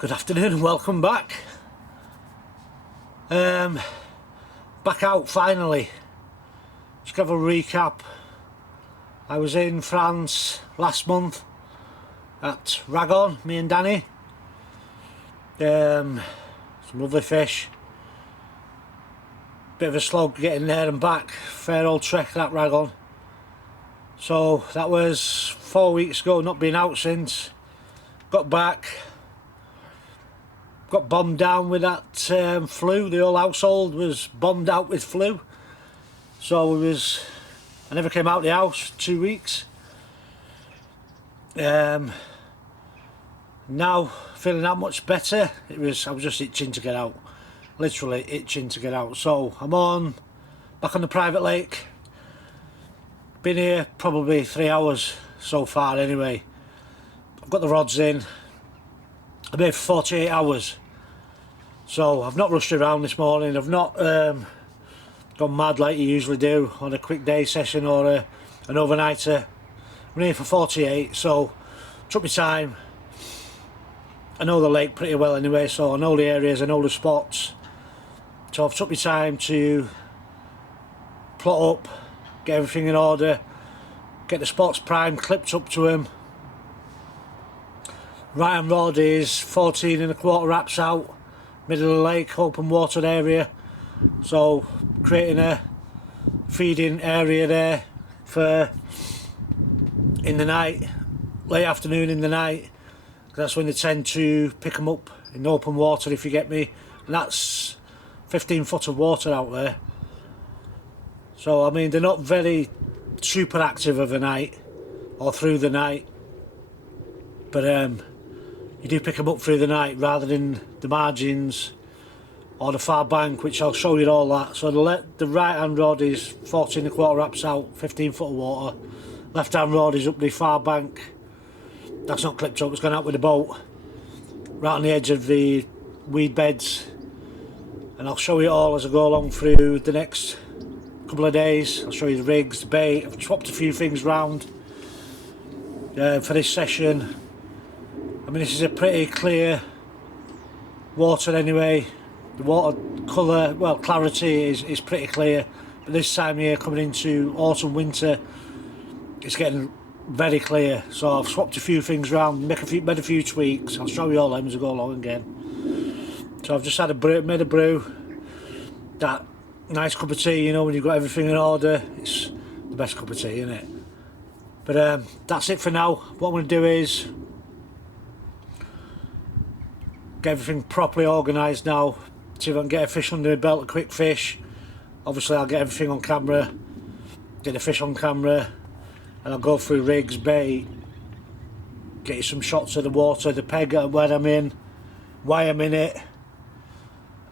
Good afternoon and welcome back. Back out finally. Just give a recap. I was in France last month at Ragon, me and Danny. Some lovely fish. Bit of a slog getting there and back. Fair old trek that Ragon. So that was 4 weeks ago, not been out since. Got back. Got bombed down with that flu. The whole household was bombed out with flu. So I never came out the house 2 weeks. Now feeling that much better. I was just itching to get out. Literally itching to get out. So I'm back on the private lake. Been here probably 3 hours so far anyway. I've got the rods in. I'm here for 48 hours. So I've not rushed around this morning. I've not gone mad like you usually do on a quick day session or an overnighter. I'm here for 48, so took my time. I know the lake pretty well anyway, so I know the areas, I know the spots. So I've took my time to plot up, get everything in order, get the spots primed, clipped up to them. Right hand rod is 14 1/4 wraps out, middle of the lake, open water area. So creating a feeding area there for in the night, late afternoon in the night. That's when they tend to pick them up in open water, if you get me. And that's 15 foot of water out there. So I mean, they're not very super active of a night or through the night, but you do pick them up through the night rather than the margins or the far bank, which I'll show you all that. So the right hand rod is 14 1/4 wraps out, 15 foot of water. Left hand rod is up the far bank. That's not clipped up, it's gone out with a boat. Right on the edge of the weed beds. And I'll show you all as I go along through the next couple of days. I'll show you the rigs, the bait. I've swapped a few things round for this session. I mean, this is a pretty clear water anyway. The water colour, well, clarity is pretty clear. But this time here, coming into autumn, winter, it's getting very clear. So I've swapped a few things around, made a few tweaks. I'll show you all them as I go along again. So I've just had made a brew. That nice cup of tea, you know, when you've got everything in order. It's the best cup of tea, isn't it? But that's it for now. What I'm going to do is get everything properly organised now. See if I can get a fish under my belt, a quick fish. Obviously I'll get everything on camera, get the fish on camera, and I'll go through rigs, bait, get you some shots of the water, the peg where I'm in, why I'm in it,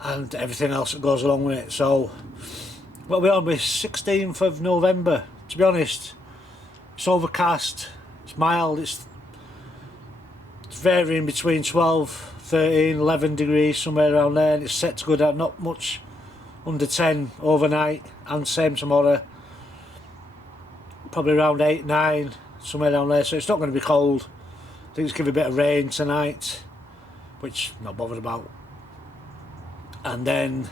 and everything else that goes along with it. So what we're on with 16th of November. To be honest, it's overcast, it's mild, it's varying between 12, 13, 11 degrees, somewhere around there, and it's set to go down not much under 10 overnight, and same tomorrow, probably around 8, 9, somewhere down there. So it's not going to be cold. I think it's going to be a bit of rain tonight, which I'm not bothered about. And then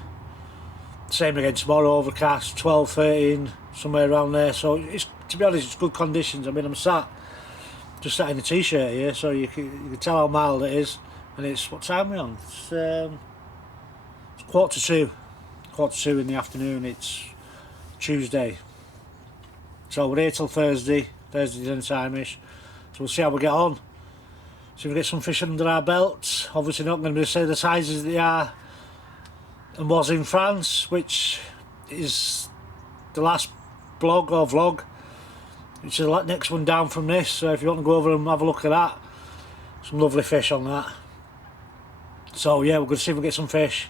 same again tomorrow, overcast, 12, 13, somewhere around there. So it's, to be honest, it's good conditions. I mean, I'm just sat in a t-shirt here, so you can tell how mild it is. And it's, what time are we on? It's 1:45. 1:45 in the afternoon. It's Tuesday. So we're here till Thursday dinner time-ish. So we'll see how we get on. See if we get some fish under our belts. Obviously not going to be the sizes that they are and was in France, which is the last blog or vlog, which is the next one down from this. So if you want to go over and have a look at that, some lovely fish on that. So yeah, we're going to see if we get some fish,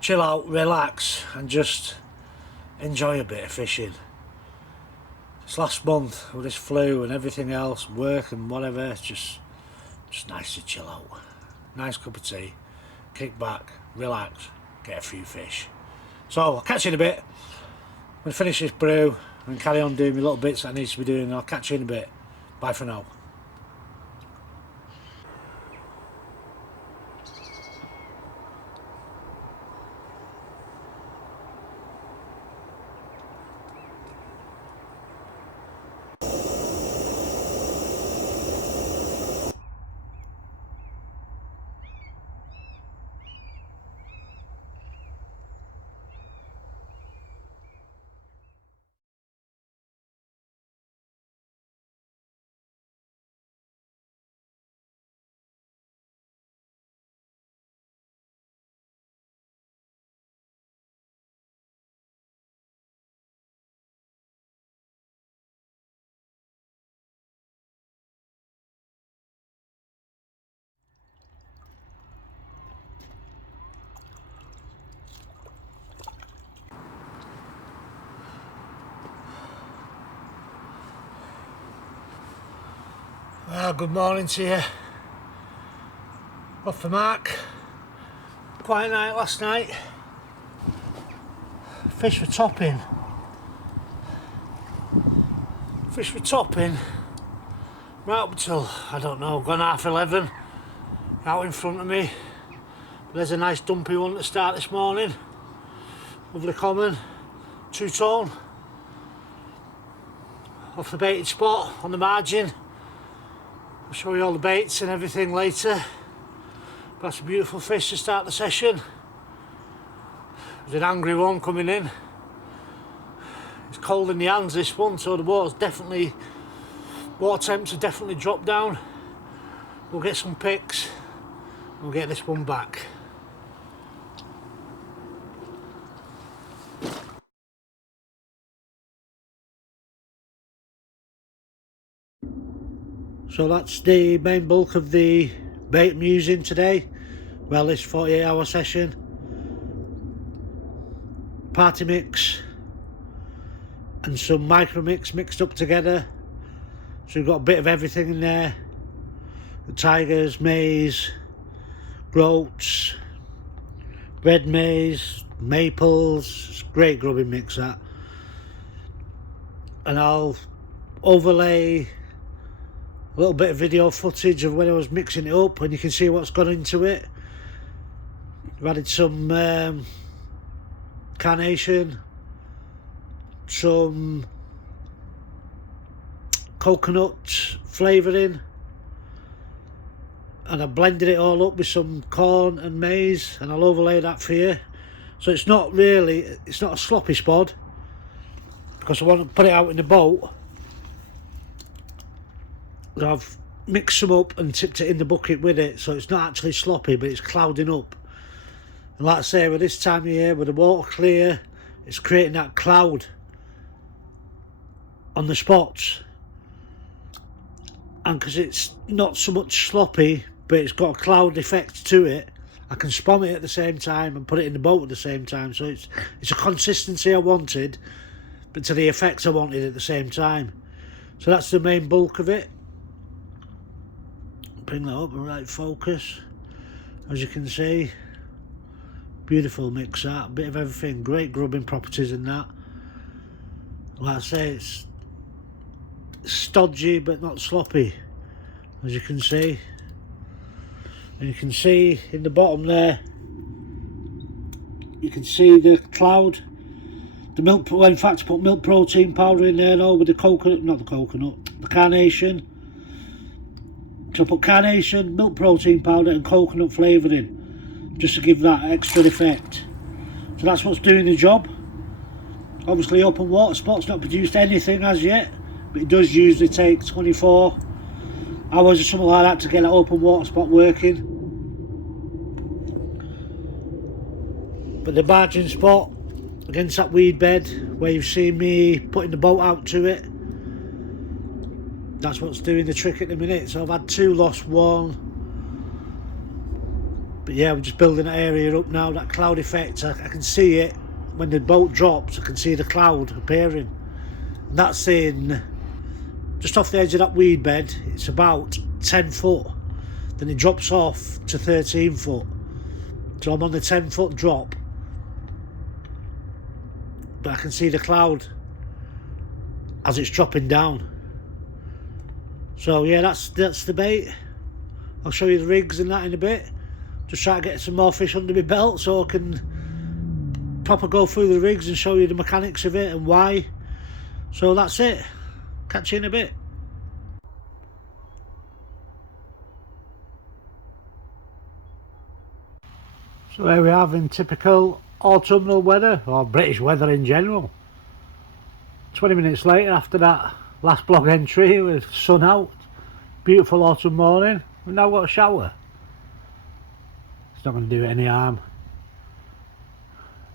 chill out, relax, and just enjoy a bit of fishing. This last month with this flu and everything else, work and whatever, it's just nice to chill out. Nice cup of tea, kick back, relax, get a few fish. So I'll catch you in a bit. I'm going to finish this brew and carry on doing my little bits that I need to be doing. I'll catch you in a bit. Bye for now. Good morning to you. Off the mark. Quiet night last night. Fish for topping. Right up till, I don't know, gone 11:30. Out in front of me. There's a nice dumpy one to start this morning. Lovely common, two-tone. Off the baited spot on the margin. I'll show you all the baits and everything later. That's a beautiful fish to start the session. There's an angry one coming in. It's cold in the hands, this one, so the water temps have definitely dropped down. We'll get some pics. We'll get this one back. So that's the main bulk of the bait I'm using today. Well, this 48-hour session. Party mix and some micro mix mixed up together. So we've got a bit of everything in there. The tigers, maize, groats, red maize, maples. It's a great grubbing mix, that. And I'll overlay a little bit of video footage of when I was mixing it up, and you can see what's gone into it. I've added some carnation, some coconut flavouring, and I blended it all up with some corn and maize, and I'll overlay that for you. So it's not a sloppy spod, because I want to put it out in the boat. I've mixed some up and tipped it in the bucket with it, so it's not actually sloppy, but it's clouding up. And like I say, with this time of year, with the water clear, it's creating that cloud on the spots. And because it's not so much sloppy, but it's got a cloud effect to it, I can spom it at the same time and put it in the boat at the same time. So it's a consistency I wanted, but to the effects I wanted at the same time. So that's the main bulk of it. Bring that up in right focus. As you can see, beautiful mix, that. A bit of everything, great grubbing properties in that. Like I say, it's stodgy but not sloppy, as you can see. And you can see in the bottom there, you can see the cloud. The milk, well, in fact, I put milk protein powder in there now with the the carnation. So I put carnation, milk protein powder and coconut flavouring, just to give that extra effect. So that's what's doing the job. Obviously open water spot's not produced anything as yet, but it does usually take 24 hours or something like that to get that open water spot working. But the margin spot against that weed bed where you've seen me putting the boat out to it, that's what's doing the trick at the minute. So I've had 2, lost 1. But yeah, we're just building that area up now, that cloud effect. I can see it when the boat drops. I can see the cloud appearing. And that's in just off the edge of that weed bed. It's about 10 foot. Then it drops off to 13 foot. So I'm on the 10-foot drop. But I can see the cloud as it's dropping down. So yeah, that's the bait. I'll show you the rigs and that in a bit. Just try to get some more fish under my belt so I can proper go through the rigs and show you the mechanics of it and why. So that's it. Catch you in a bit. So here we have in typical autumnal weather, or British weather in general. 20 minutes later, after that last blog entry with sun out, beautiful autumn morning, we've now got a shower. It's not going to do it any harm.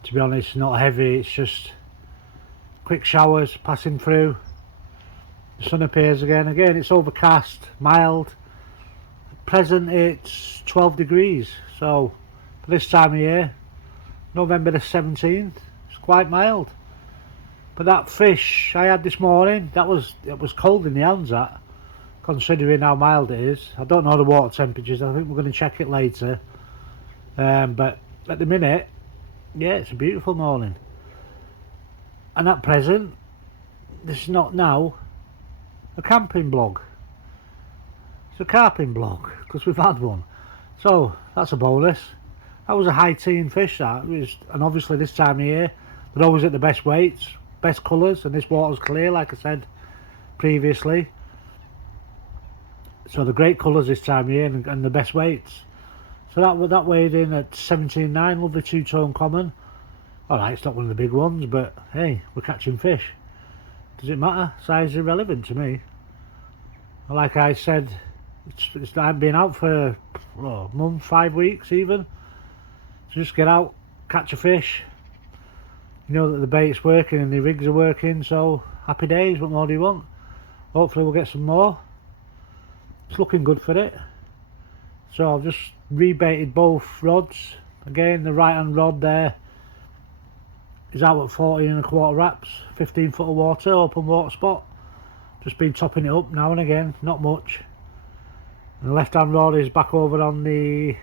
To be honest, not heavy, it's just quick showers passing through. The sun appears again. Again, it's overcast, mild. At present it's 12 degrees, so for this time of year, November the 17th, it's quite mild. But that fish I had this morning, it was cold in the hands, that, considering how mild it is. I don't know the water temperatures, I think we're going to check it later. But at the minute, yeah, it's a beautiful morning. And at present, this is not now a camping blog. It's a carping blog, because we've had one. So, that's a bonus. That was a high teen fish, that. And obviously this time of year, they're always at the best weights, best colours, and this water's clear, like I said previously. So the great colours this time of year and the best weights. So that weighed in at 17.9, lovely two-tone common. Alright, it's not one of the big ones, but hey, we're catching fish. Does it matter? Size is irrelevant to me. Like I said, I haven't been out for a month, 5 weeks even. So just get out, catch a fish. You know that the bait's working and the rigs are working, so happy days, what more do you want? Hopefully we'll get some more. It's looking good for it. So I've just rebaited both rods. Again, the right hand rod there is out at 14.25 wraps, 15 foot of water, open water spot. Just been topping it up now and again, not much. And the left hand rod is back over on the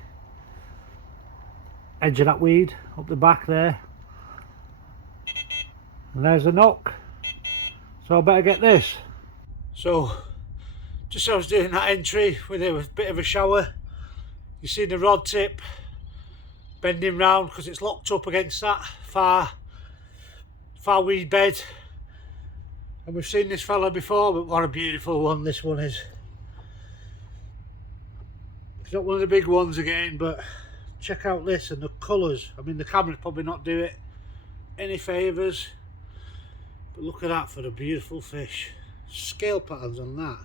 edge of that weed, up the back there. And there's a knock. So I better get this. So, just as I was doing that entry with a bit of a shower, you see the rod tip bending round because it's locked up against that far weed bed. And we've seen this fella before, but what a beautiful one this one is. It's not one of the big ones again, but check out this and the colours. I mean, the camera's probably not do it any favours, but look at that for a beautiful fish. Scale patterns on that.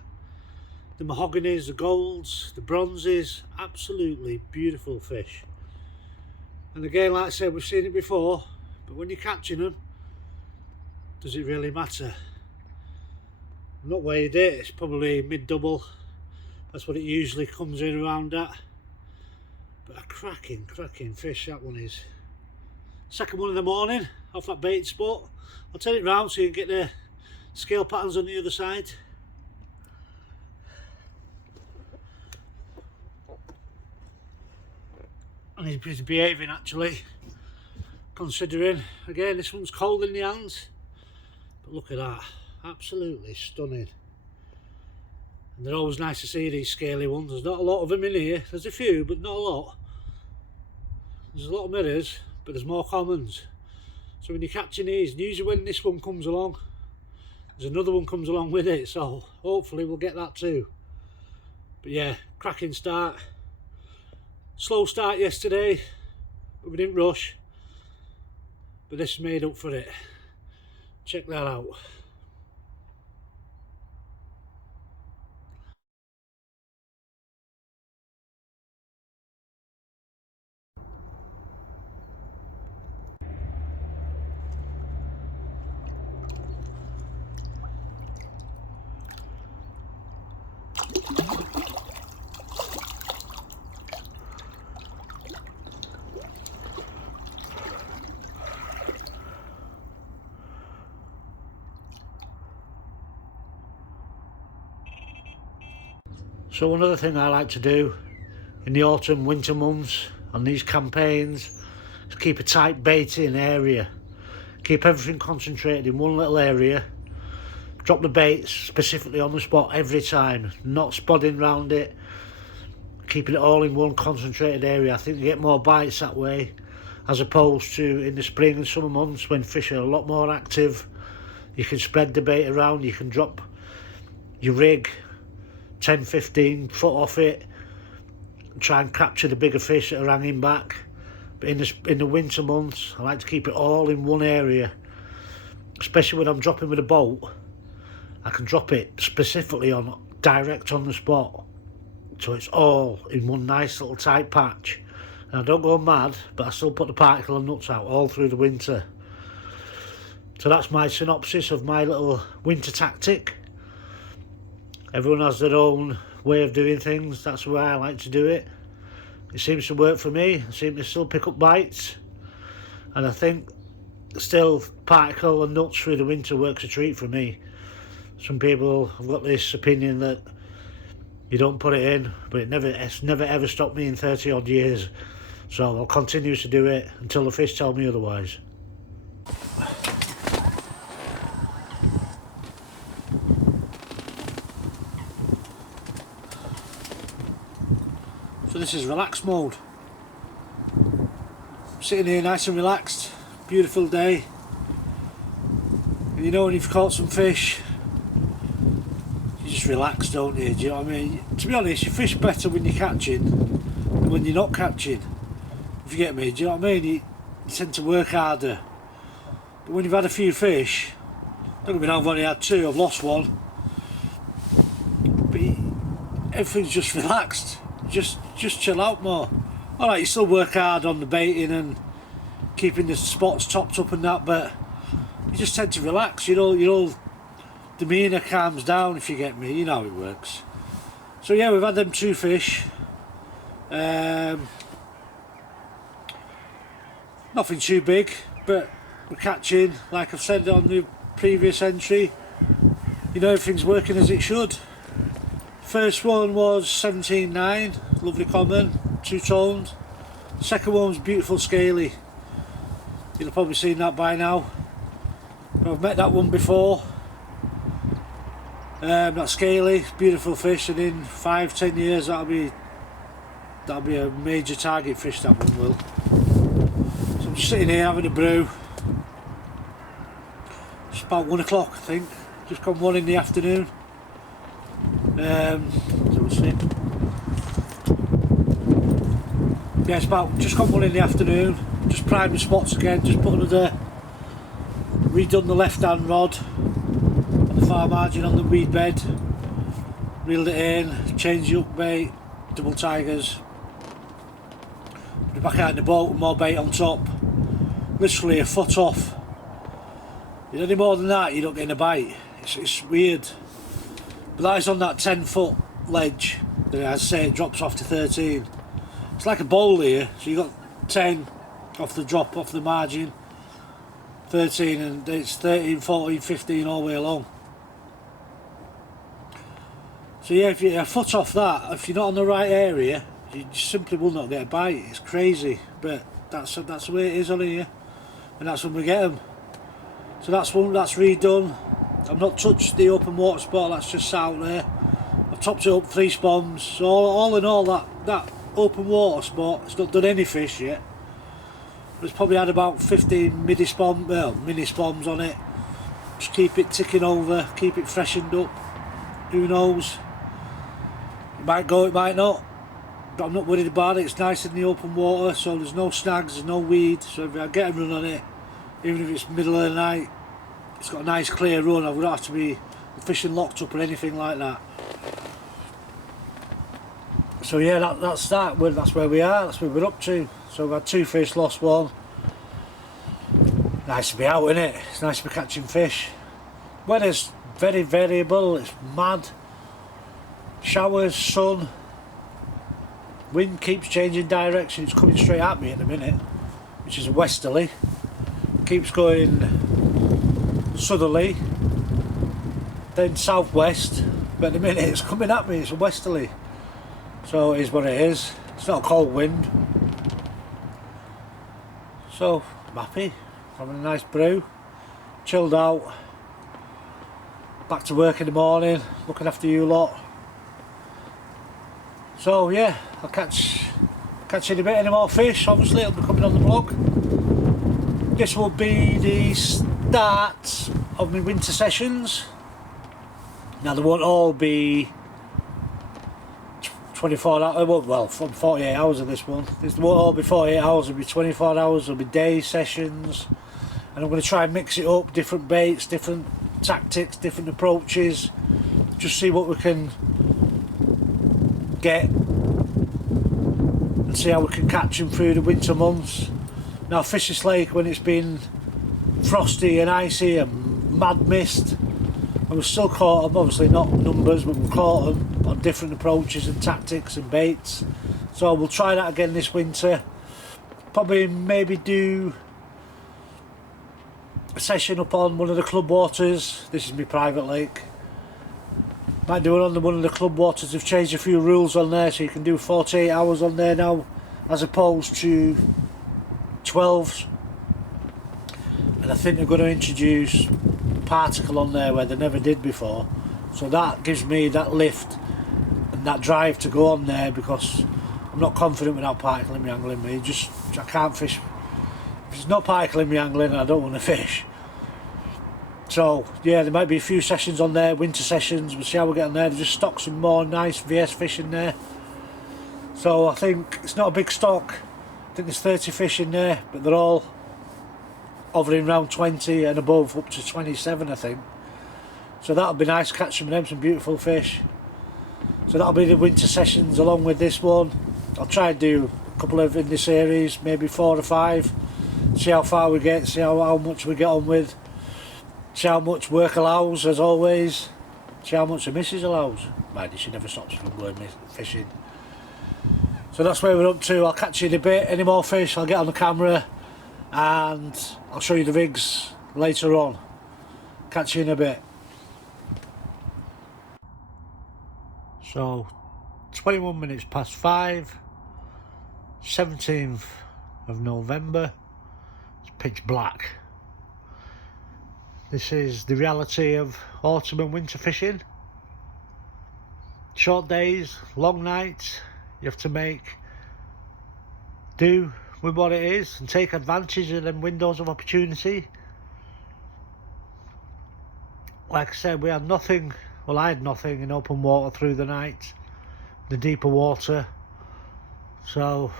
The mahoganies, the golds, the bronzes, absolutely beautiful fish. And again, like I said, we've seen it before, but when you're catching them, does it really matter? I've not weighed it, it's probably mid-double. That's what it usually comes in around at. But a cracking fish that one is. Second one in the morning, off that bait spot. I'll turn it round so you can get the scale patterns on the other side. And he's behaving actually, considering, again, this one's cold in the hands. But look at that, absolutely stunning. And they're always nice to see these scaly ones. There's not a lot of them in here. There's a few, but not a lot. There's a lot of mirrors, but there's more commons. So when you're catching these, and usually when this one comes along, there's another one comes along with it. So hopefully we'll get that too. But yeah, cracking start. Slow start yesterday, but we didn't rush. But this made up for it. Check that out. So another thing I like to do in the autumn, winter months on these campaigns is keep a tight baiting area. Keep everything concentrated in one little area. Drop the baits specifically on the spot every time, not spodding round it. Keeping it all in one concentrated area. I think you get more bites that way, as opposed to in the spring and summer months when fish are a lot more active. You can spread the bait around, you can drop your rig 10-15 foot off it, try and capture the bigger fish that are hanging back. But in the winter months, I like to keep it all in one area, especially when I'm dropping with a boat. I can drop it specifically on direct on the spot, so it's all in one nice little tight patch. And I don't go mad, but I still put the particle and nuts out all through the winter. So that's my synopsis of my little winter tactic. Everyone has their own way of doing things. That's the way I like to do it. It seems to work for me. I seem to still pick up bites. And I think still particle and nuts through the winter works a treat for me. Some people have got this opinion that you don't put it in, but it's never ever stopped me in 30 odd years. So I'll continue to do it until the fish tell me otherwise. So this is relaxed mode. Sitting here nice and relaxed, beautiful day. And you know when you've caught some fish, you just relax, don't you? Do you know what I mean? To be honest, you fish better when you're catching than when you're not catching. If you get me, do you know what I mean? You tend to work harder. But when you've had a few fish, don't get me wrong, I've only had 2, I've lost 1. But everything's just relaxed. Just chill out more. Alright, you still work hard on the baiting and keeping the spots topped up and that, but you just tend to relax. Your whole demeanour calms down, if you get me. You know how it works. So yeah, we've had them 2 fish. Nothing too big, but we're catching, like I've said on the previous entry, you know, everything's working as it should. First one was 17.9, lovely common, 2-toned. Second one was beautiful scaly. You'll have probably seen that by now. But I've met that one before. That scaly, beautiful fish, and in 5-10 years that'll be a major target fish, that one will. So I'm just sitting here having a brew. It's about 1 o'clock, I think. Just gone 1 in the afternoon. So we'll see. Yeah, it's about just gone 1 in the afternoon. Just primed the spots again. Just put another, redone the left-hand rod on the far margin on the weed bed. Reeled it in, changed the hook bait, double tigers. Put it back out in the boat with more bait on top. Literally a foot off. Any more than that, you're not getting a bite. It's weird. But that is on that 10-foot ledge that, as I say, it drops off to 13. It's like a bowl here, so you've got 10 off the drop, off the margin, 13, and it's 13, 14, 15 all the way along. So yeah, if you're a foot off that, if you're not on the right area, you simply will not get a bite. It's crazy, but that's the way it is on here, and that's when we get them. So that's one that's redone. I've not touched the open water spot, that's just out there. I've topped it up 3 spoms. So all in all, that open water spot, it's not done any fish yet. But it's probably had about 15 mini spoms on it. Just keep it ticking over, keep it freshened up. Who knows? It might go, it might not. But I'm not worried about it. It's nice in the open water, so there's no snags, there's no weed. So if I get a run on it, even if it's middle of the night, it's got a nice clear run. I would have to be fishing locked up or anything like that. So yeah, that's that. That's where we are. That's where we're up to. So we've had 2 fish, lost 1. Nice to be out, isn't it? It's nice to be catching fish. Weather's very variable. It's mad. Showers, sun. Wind keeps changing direction. It's coming straight at me at the minute, which is a westerly. Keeps going southerly, then southwest, but at the minute it's coming at me, it's a westerly. So it is what it is. It's not a cold wind. So I'm happy, having a nice brew, chilled out, back to work in the morning, looking after you lot. So yeah, I'll catch you in a bit. Any more fish, obviously it'll be coming on the blog. This will be the start of my winter sessions. Now they won't all be 24 hours, well, from 48 hours of this one. This won't all be 48 hours, it'll be 24 hours, it'll be day sessions. And I'm going to try and mix it up, different baits, different tactics, different approaches. Just see what we can get and see how we can catch them through the winter months. Now fish this lake when it's been frosty and icy and mad mist, and we've still caught them, obviously not numbers, but we've caught them on different approaches and tactics and baits. So we'll try that again this winter. Probably maybe do a session up on one of the club waters. This is my private lake. Might do it on one of the club waters. They've changed a few rules on there, so you can do 48 hours on there now as opposed to 12s. And I think they're going to introduce particle on there where they never did before, so that gives me that lift and that drive to go on there, because I'm not confident without particle in my angling. I can't fish if there's no particle in my angling. I don't want to fish. So yeah, there might be a few sessions on there, winter sessions. We'll see how we get on there. They've just stocked some more nice VS fish in there, so I think it's not a big stock. I think there's 30 fish in there, but they're all hovering around 20 and above, up to 27 I think. So that'll be nice, catch some of them, some beautiful fish. So that'll be the winter sessions along with this one. I'll try and do a couple of in the series, maybe 4 or 5. See how far we get, see how much we get on with. See how much work allows, as always. See how much the missus allows. Mind you, she never stops from going fishing. So that's where we're up to. I'll catch you in a bit. Any more fish, I'll get on the camera and I'll show you the rigs later on. Catch you in a bit. So 21 minutes past 5, 17th of November. It's pitch black. This is the reality of autumn and winter fishing. Short days, long nights. You have to make do with what it is and take advantage of them windows of opportunity. Like I said, we had nothing, well I had nothing in open water through the night, the deeper water, so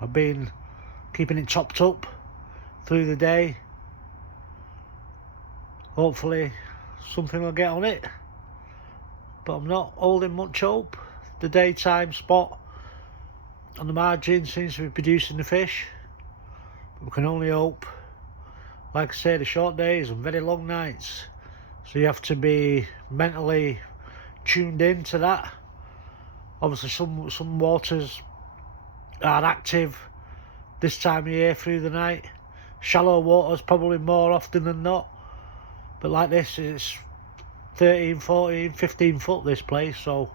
I've been keeping it topped up through the day. Hopefully something will get on it, but I'm not holding much hope. The daytime spot on the margin seems to be producing the fish, but we can only hope. Like I say, the short days and very long nights, so you have to be mentally tuned in to that. Obviously some waters are active this time of year through the night. Shallow waters probably more often than not, but like this, it's 13, 14, 15 foot this place, so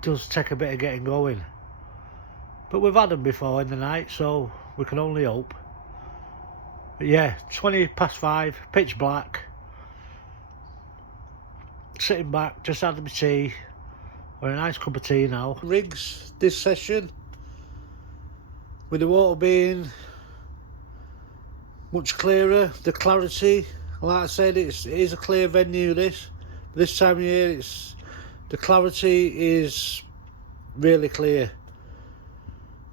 does take a bit of getting going, but we've had them before in the night, so we can only hope. But yeah, 20 past 5, pitch black, sitting back, just had my tea, or a nice cup of tea now. Rigs this session, with the water being much clearer, the clarity, like I said, it is a clear venue this time of year. The clarity is really clear.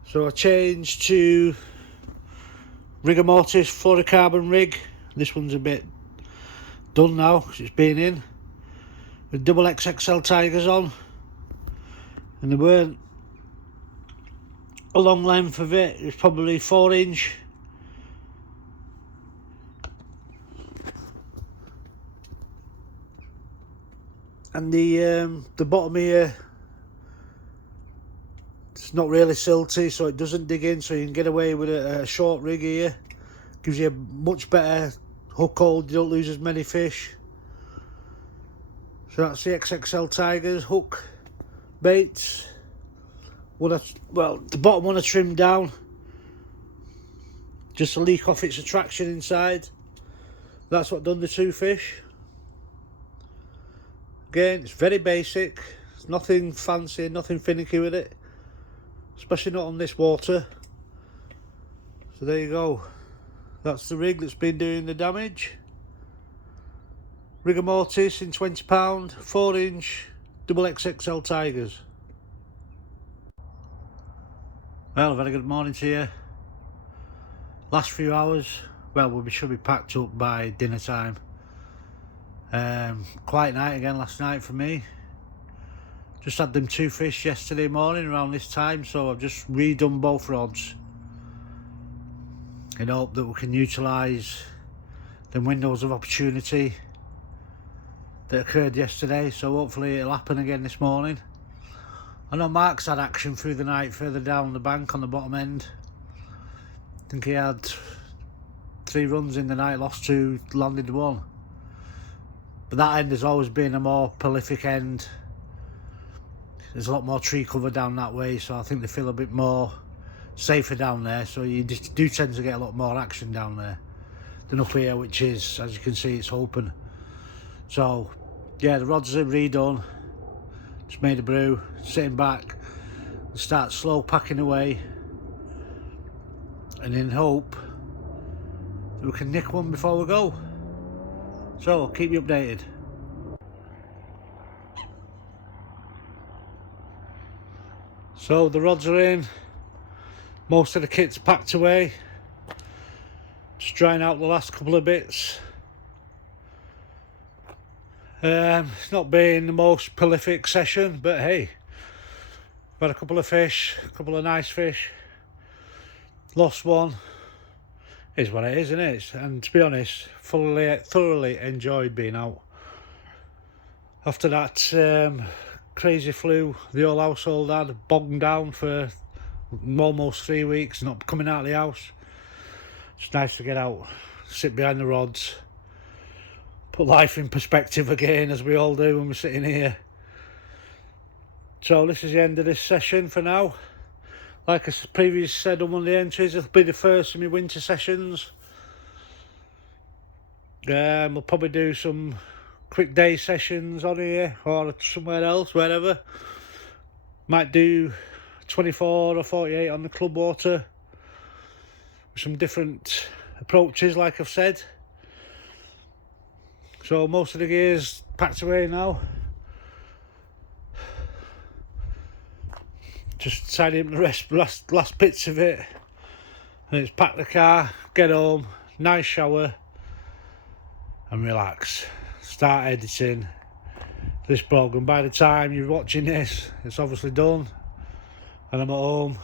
So I changed to rigor mortis fluorocarbon rig. This one's a bit done now because it's been in, with double XXL tigers on, and they weren't a long length of it. It's probably 4 inch. And the bottom here, it's not really silty, so it doesn't dig in, so you can get away with a short rig here. Gives you a much better hook hold, you don't lose as many fish. So that's the XXL Tigers hook baits. Well, the bottom one I trimmed down just to leak off its attraction inside. That's what done the 2 fish. Again, it's very basic, it's nothing fancy, nothing finicky with it, especially not on this water. So there you go, that's the rig that's been doing the damage. Rigor mortis in £20, 4 inch, double XXL Tigers. Well, a very good morning to you. Last few hours, well, we should be packed up by dinner time. Quiet night again last night for me. Just had them 2 fish yesterday morning around this time, so I've just redone both rods in hope that we can utilise the windows of opportunity that occurred yesterday, so hopefully it'll happen again this morning. I know Mark's had action through the night further down the bank on the bottom end. I think he had 3 runs in the night, lost 2, landed 1. but that end has always been a more prolific end. There's a lot more tree cover down that way, so I think they feel a bit more safer down there, so you do tend to get a lot more action down there than up here, which is, as you can see, it's open. So yeah, the rods are redone, just made a brew, sitting back, start slow packing away, and in hope that we can nick one before we go. So I'll keep you updated. So the rods are in, most of the kit's packed away, just drying out the last couple of bits. It's not been the most prolific session, but hey, got a couple of fish, a couple of nice fish. Lost one, is what it is, isn't it? And to be honest, thoroughly enjoyed being out. After that crazy flu the whole household had, bogged down for almost 3 weeks, not coming out of the house. It's nice to get out, sit behind the rods, put life in perspective again, as we all do when we're sitting here. So this is the end of this session for now. Like I previously said on one of the entries, it'll be the first of my winter sessions. We'll probably do some quick day sessions on here or somewhere else, wherever. Might do 24 or 48 on the club water with some different approaches, like I've said. So most of the gear's packed away now. Just tidying up the last bits of it, and it's pack the car, get home, nice shower, and relax. Start editing this program. By the time you're watching this, it's obviously done, and I'm at home.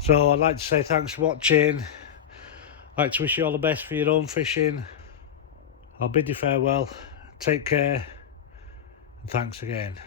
So I'd like to say thanks for watching. I'd like to wish you all the best for your own fishing. I'll bid you farewell. Take care, and thanks again.